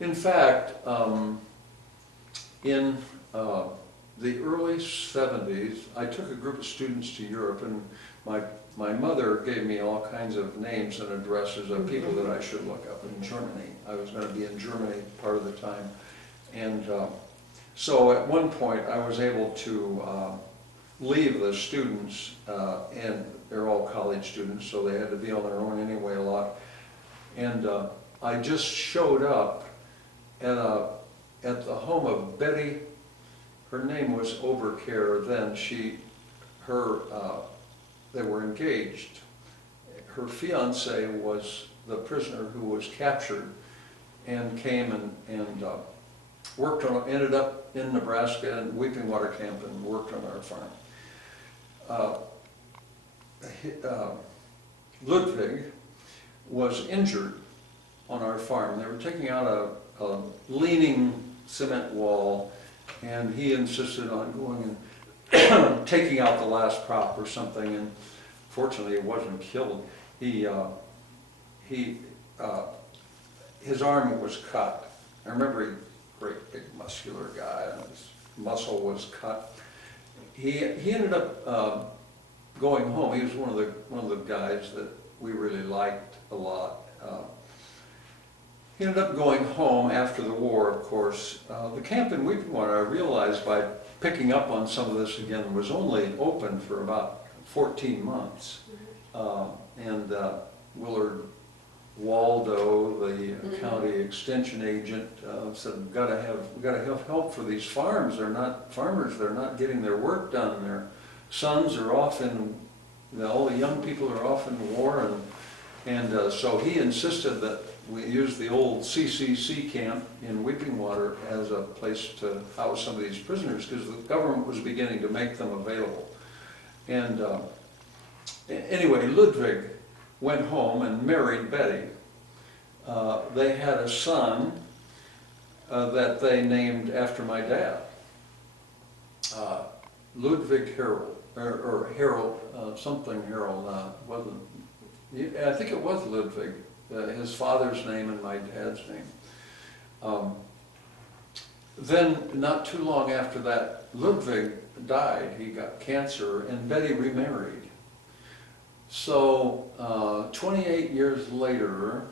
In fact, in the early 70s, I took a group of students to Europe, and my mother gave me all kinds of names and addresses of people that I should look up in Germany. I was going to be in Germany part of the time. And so at one point I was able to leave the students, and they're all college students, so they had to be on their own anyway a lot. And I just showed up at the home of Betty. Her name was Oberkehr then. They were engaged. Her fiance was the prisoner who was captured and came and worked on, ended up in Nebraska and Weeping Water Camp and worked on our farm. Ludwig was injured on our farm. They were taking out a leaning cement wall, and he insisted on going and taking out the last prop or something, and fortunately he wasn't killed. His arm was cut. I remember he was a great big muscular guy, and his muscle was cut. He ended up going home. He was one of the guys that we really liked a lot. He ended up going home after the war, of course. The camp in Weeping Water, I realized by picking up on some of this again, was only open for about 14 months. And Willard Waldo, the county extension agent, said, "We gotta have help for these farms. They're not farmers. They're not getting their work done. Their sons are off in, all the young people are off in war." And so he insisted that we use the old CCC camp in Weeping Water as a place to house some of these prisoners, because the government was beginning to make them available. And anyway, Ludwig went home and married Betty. They had a son that they named after my dad, Ludwig Harold, or Harold, something Harold, wasn't, I think it was Ludwig. His father's name and my dad's name. Then, not too long after that, Ludwig died. He got cancer, and Betty remarried. So, 28 years later,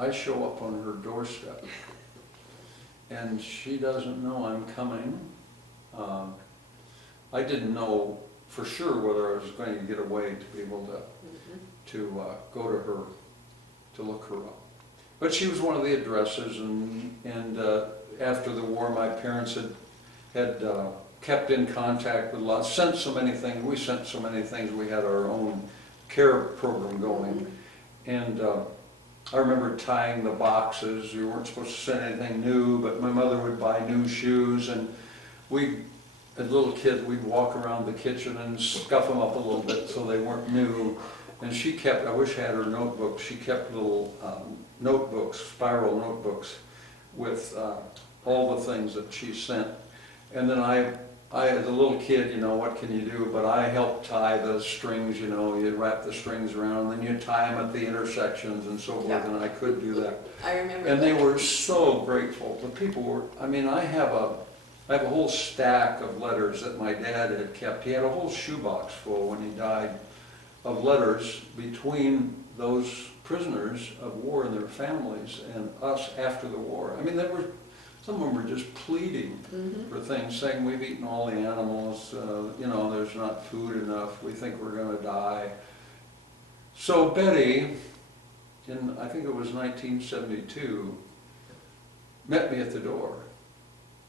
I show up on her doorstep, and she doesn't know I'm coming. I didn't know for sure whether I was going to get away to be able to go to her, to look her up. But she was one of the addresses, and after the war, my parents had kept in contact with lots, sent so many things, we sent so many things, we had our own care program going. And I remember tying the boxes. You weren't supposed to send anything new, but my mother would buy new shoes, and we, as little kids, we'd walk around the kitchen and scuff them up a little bit so they weren't new. And she kept, I wish I had her notebook, she kept little notebooks, spiral notebooks, with all the things that she sent. And then I, as a little kid, you know, what can you do? But I helped tie the strings, you know, you wrap the strings around, and then you tie them at the intersections and so forth, Yeah. and I could do that. I remember And that. they were so grateful. The people were, I mean, I have a whole stack of letters that my dad had kept. He had a whole shoebox full when he died of letters between those prisoners of war and their families and us after the war. I mean, some of them were just pleading for things, saying we've eaten all the animals, you know, there's not food enough, we think we're going to die. So Betty, in I think it was 1972, met me at the door.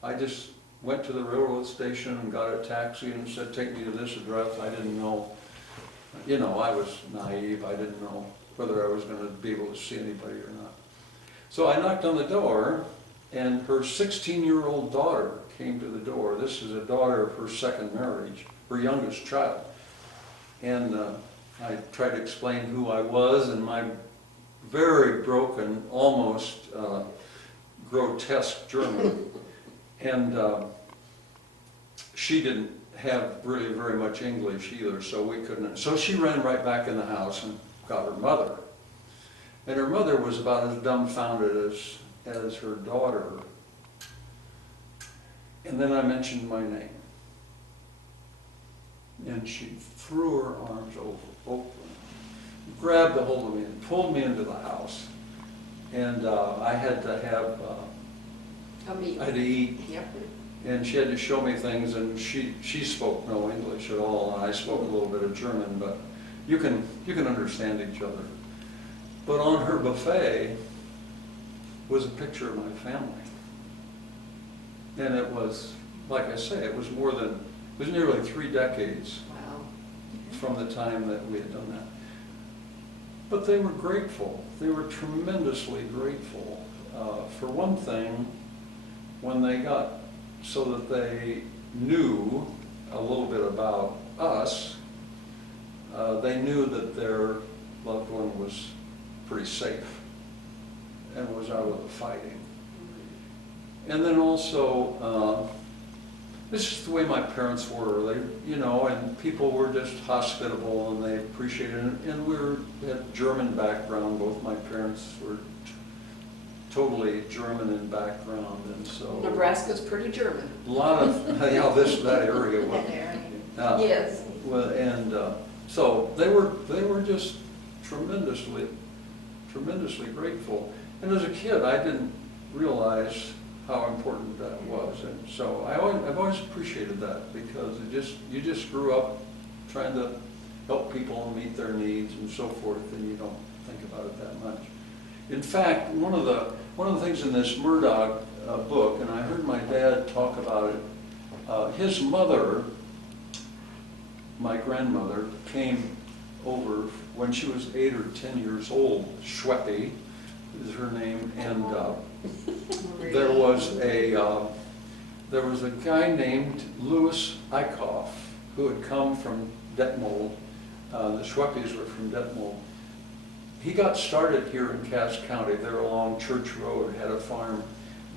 I just went to the railroad station and got a taxi and said, take me to this address. I didn't know, you know, I was naive. I didn't know whether I was going to be able to see anybody or not. So I knocked on the door, and her 16-year-old daughter came to the door. This is a daughter of her second marriage, her youngest child. And I tried to explain who I was and my very broken, almost grotesque German. And she didn't have really very much English either, so we couldn't. So she ran right back in the house and got her mother. And her mother was about as dumbfounded as her daughter, and then I mentioned my name. And she threw her arms open, grabbed a hold of me and pulled me into the house. And I had to have, I had to eat. Yep. And she had to show me things, and she spoke no English at all, and I spoke a little bit of German, but you can understand each other. But on her buffet was a picture of my family. And it was, like I say, it was nearly 3 decades Wow. from the time that we had done that. But they were grateful. They were tremendously grateful. For one thing, when they got so that they knew a little bit about us, they knew that their loved one was pretty safe and was out of the fighting. And then also, this is the way my parents were. They, and people were just hospitable and they appreciated it. And we had German background. Both my parents were totally German in background, and so Nebraska's pretty German. a lot of that area. Was, Yes. Well, and so they were just tremendously grateful. And as a kid, I didn't realize how important that was, and so I've always appreciated that, because you just grew up trying to help people and meet their needs and so forth, and you don't think about it that much. In fact, one of the things in this Murdoch book, and I heard my dad talk about it, his mother, my grandmother, came over when she was 8 or 10 years old. Schweppe is her name, and there was a guy named Louis Eichhoff who had come from Detmold. The Schweppes were from Detmold. He got started here in Cass County. There along Church Road, had a farm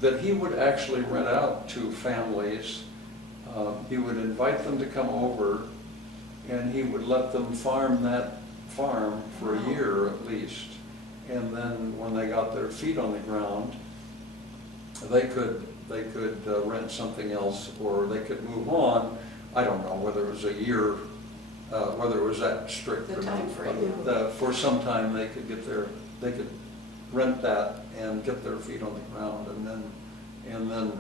that he would actually rent out to families. He would invite them to come over, and he would let them farm that farm for a year at least. And then when they got their feet on the ground, they could rent something else, or they could move on. I don't know whether it was a year, whether it was that strict. The time frame. For some time they could rent that and get their feet on the ground, and then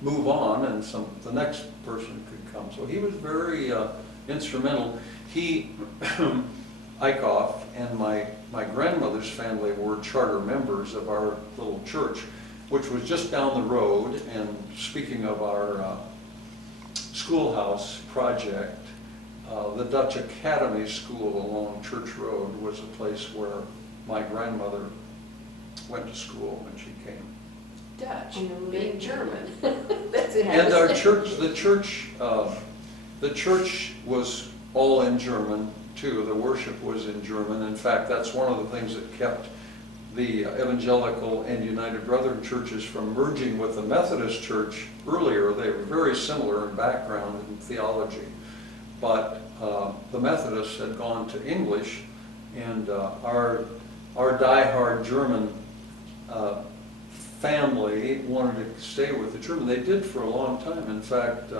move on, and the next person could come. So he was very instrumental. He, Eichhoff, and my grandmother's family were charter members of our little church, which was just down the road. And speaking of our schoolhouse project, the Dutch Academy School along Church Road was a place where my grandmother went to school when she came. Dutch, being German. That's it. And our church, the church was all in German too. The worship was in German. In fact, that's one of the things that kept the Evangelical and United Brethren churches from merging with the Methodist Church earlier. They were very similar in background and theology, but the Methodists had gone to English, and our diehard German family wanted to stay with the German. They did for a long time. In fact,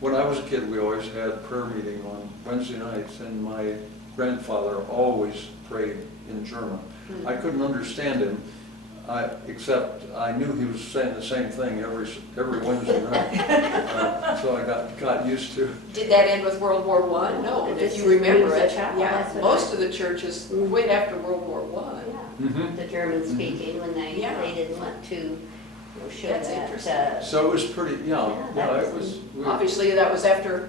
when I was a kid, we always had prayer meeting on Wednesday nights, and my grandfather always prayed in German. I couldn't understand him, except I knew he was saying the same thing every Wednesday night. So I got used to it. Did that end with World War I? No, if you remember it. Yeah, That's what most of the churches went after World War I. Yeah, the German speaking, when they Yeah. didn't want to show That's that. interesting. So it was pretty, Yeah, that it was. Obviously, that was after,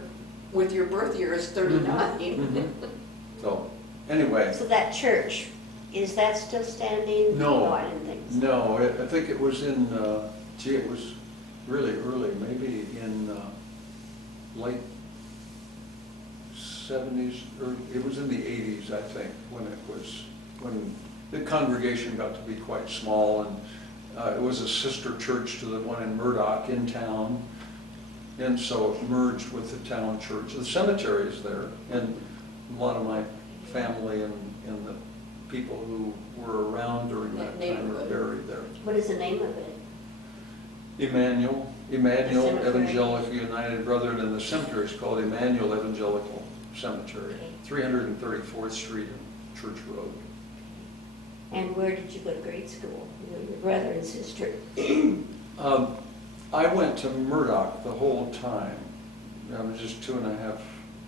with your birth year is 39. So, anyway. So that church, is that still standing? No. I didn't think so. No, I think it was in, it was really early, maybe in late 70s, or it was in the 80s, I think, when the congregation got to be quite small, and it was a sister church to the one in Murdoch in town, and so it merged with the town church. The cemetery is there, and a lot of my family and the people who were around during that time are Neighborhood. buried there. What is the name of it? Emmanuel Cemetery. Evangelical United Brethren, and the cemetery is called Emmanuel Evangelical Cemetery, Okay. 334th Street and Church Road. And where did you go to grade school? You and your brother and sister? I went to Murdoch the whole time. I was just 2.5,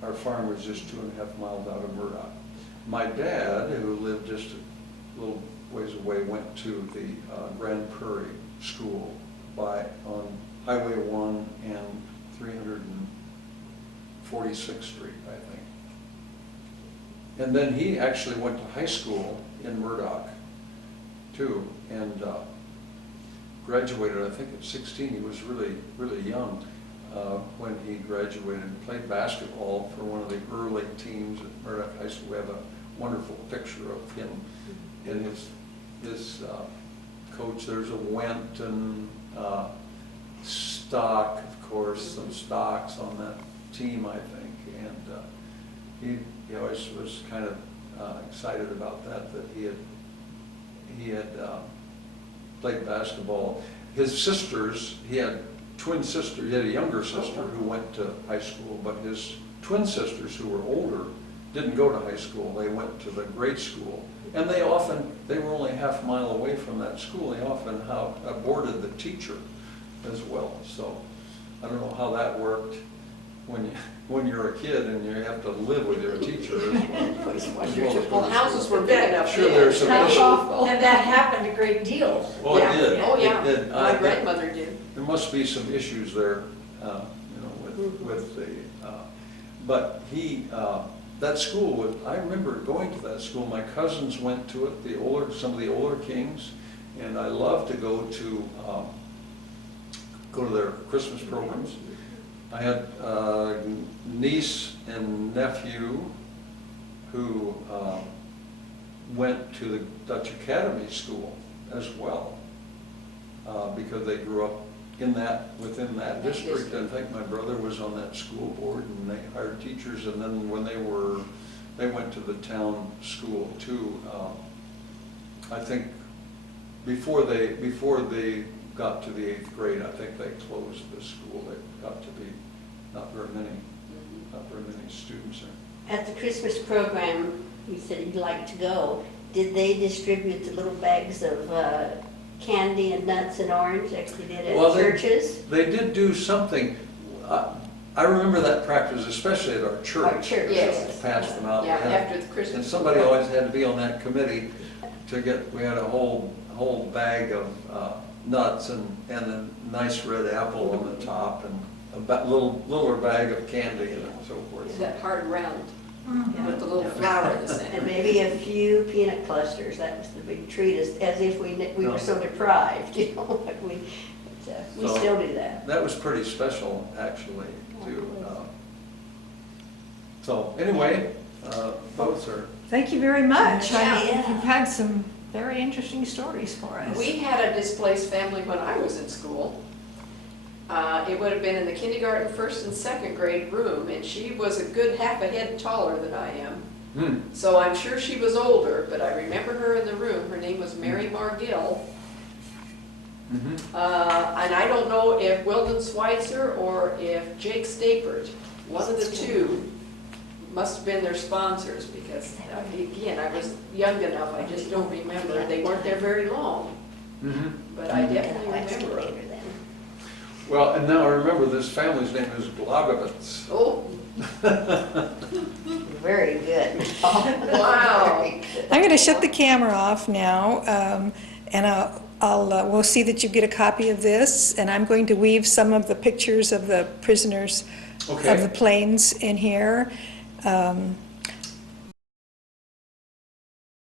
our farm was just 2.5 miles out of Murdoch. My dad, who lived just a little ways away, went to the Grand Prairie School on Highway 1 and 346th Street, I think. And then he actually went to high school in Murdoch too, and graduated, I think at 16. He was really, really young when he graduated, and played basketball for one of the early teams at Murdoch High School. We have a wonderful picture of him and his coach. There's a Went and Stock, of course, some Stocks on that team, I think. And he always was kind of excited about that he had played basketball. His sisters, he had twin sisters, he had a younger sister who went to high school, but his twin sisters who were older didn't go to high school. They went to the grade school. And they were only half a mile away from that school. They often boarded the teacher as well. So I don't know how that worked when you're a kid and you have to live with your teacher as well. Well, houses were big enough. Sure, there's some then. issues. And that happened a great deal. Oh, it did. Oh, yeah. It did. My grandmother did. There must be some issues there, with the, but that school, I remember going to that school. My cousins went to it, some of the older kings, and I loved to go to their Christmas programs. I had a niece and nephew who went to the Dutch Academy School as well, because they grew up within that district. I think my brother was on that school board, and they hired teachers, and then when they went to the town school too. I think before they got to the 8th grade, I think they closed the school. They got to be not very many students there. At the Christmas program, you said you'd like to go. Did they distribute the little bags of candy and nuts and orange like they did at churches? They did do something. I remember that practice, especially at our church. Our church, yes. Passed them out. Yeah, after the Christmas. And somebody always had to be on that committee we had a whole bag of nuts and a nice red apple on the top, and a littler bag of candy and so forth. That hard round Yeah. with the little flower in the center. And maybe a few peanut clusters. That was the big treat, as if we were so deprived, but we So- still do that. That was pretty special, actually, too. So anyway, both are. Thank you very much. Yeah. You've had some very interesting stories for us. We had a displaced family when I was in school. It would have been in the kindergarten, 1st and 2nd grade room, and she was a good half a head taller than I am. So I'm sure she was older, but I remember her in the room. Her name was Mary Margill. Mm-hmm. And I don't know if Weldon Schweitzer or if Jake Stapert, one of the two, must have been their sponsors, because again, I was young enough, I just don't remember. They weren't there very long, but I definitely remember them. Later then. Well, and now I remember this family's name is Glogowitz. Oh, Very good. Wow. Very good. I'm going to shut the camera off now, and we'll see that you get a copy of this, and I'm going to weave some of the pictures of the prisoners of the planes in here.